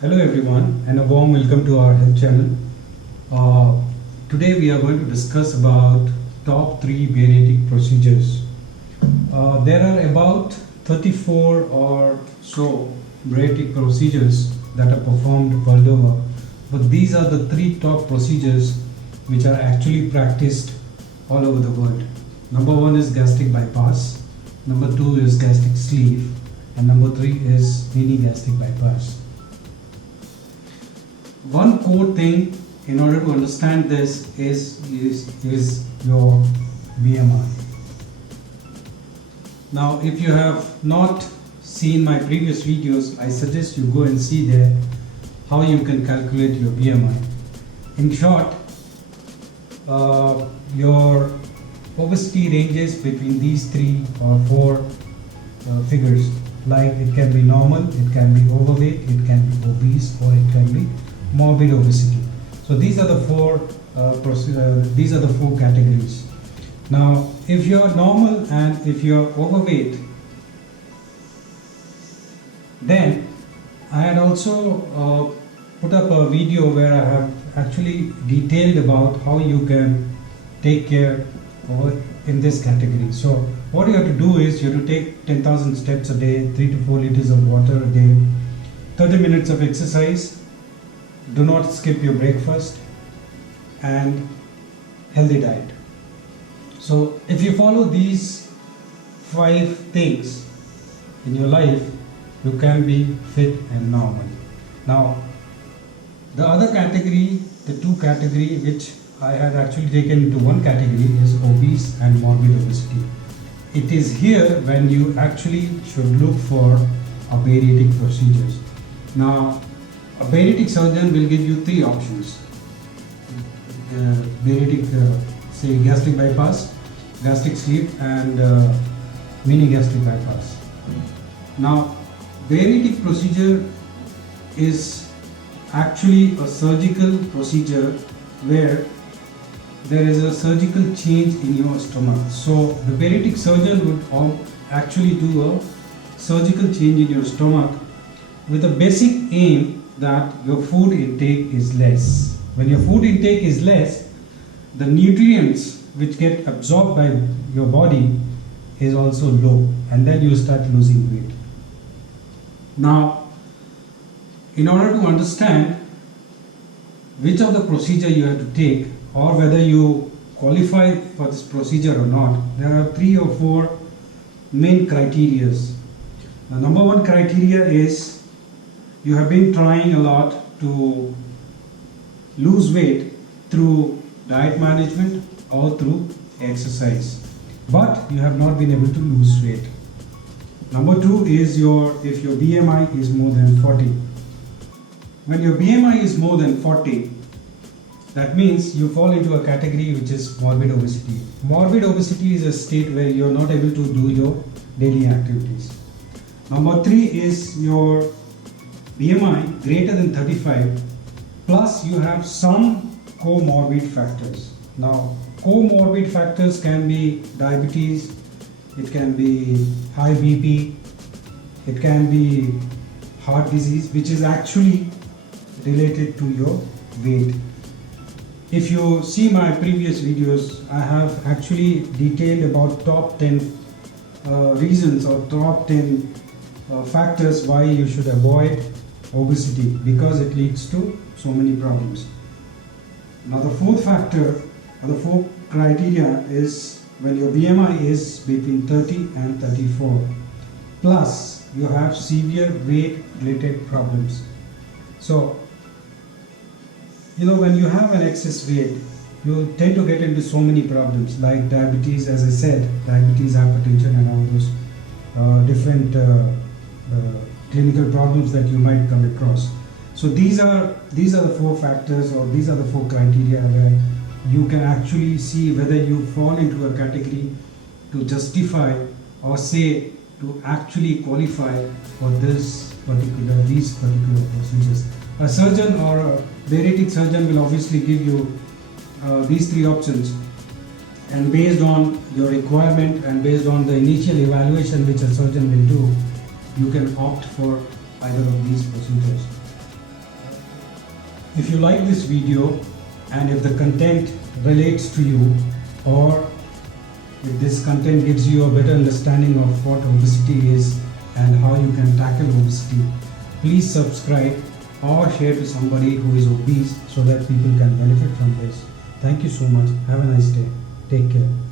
Hello everyone and a warm welcome to our health channel. Today we are going to discuss about top 3 bariatric procedures. There are about 34 or so bariatric procedures that are performed world over, but these are the 3 top procedures which are actually practiced all over the world. Number 1 is gastric bypass, number 2 is gastric sleeve, and number 3 is mini gastric bypass. One core thing in order to understand this is your BMI. Now, if you have not seen my previous videos, I suggest you go and see there how you can calculate your BMI. In short, your obesity ranges between these 3 or 4 figures. Like it can be normal, it can be overweight, it can be obese, or it can be morbid obesity. So these are the 4 categories. Now, if you are normal and if you are overweight, then I had also put up a video where I have actually detailed about how you can take care of in this category. So what you have to do is you have to take 10,000 steps a day, 3 to 4 liters of water a day, 30 minutes of exercise, do not skip your breakfast, and healthy diet. So if you follow these 5 things in your life, you can be fit and normal. Now, the other category, the 2 category which I had actually taken into one category is obese and morbid obesity. It is here when you actually should look for a bariatric procedures. Now, a bariatric surgeon will give you 3 options. Bariatric, say gastric bypass, gastric sleeve, and mini gastric bypass. Now, bariatric procedure is actually a surgical procedure where there is a surgical change in your stomach. So the bariatric surgeon would actually do a surgical change in your stomach with a basic aim that your food intake is less. When your food intake is less, the nutrients which get absorbed by your body is also low, and then you start losing weight. Now, in order to understand which of the procedure you have to take or whether you qualify for this procedure or not, there are 3 or 4 main criteria. The number 1 criteria is you have been trying a lot to lose weight through diet management or through exercise, but you have not been able to lose weight. Number 2 is if your BMI is more than 40. When your BMI is more than 40, that means you fall into a category which is morbid obesity. Morbid obesity is a state where you are not able to do your daily activities. Number 3 is your BMI greater than 35 plus you have some comorbid factors. Now, comorbid factors can be diabetes, it can be high BP, it can be heart disease, which is actually related to your weight. If you see my previous videos, I have actually detailed about top 10 reasons or top 10 factors why you should avoid obesity, because it leads to so many problems. Now, the 4th factor or the 4th criteria is when your BMI is between 30 and 34 plus you have severe weight related problems. So, when you have an excess weight, you tend to get into so many problems like diabetes, as I said, diabetes, hypertension, and all those different clinical problems that you might come across. So these are the 4 factors, or these are the 4 criteria where you can actually see whether you fall into a category to justify or say to actually qualify for these particular procedures. A surgeon or a bariatric surgeon will obviously give you these 3 options, and based on your requirement and based on the initial evaluation which a surgeon will do, you can opt for either of these procedures. If you like this video and if the content relates to you, or if this content gives you a better understanding of what obesity is and how you can tackle obesity, please subscribe or share to somebody who is obese so that people can benefit from this. Thank you so much. Have a nice day. Take care.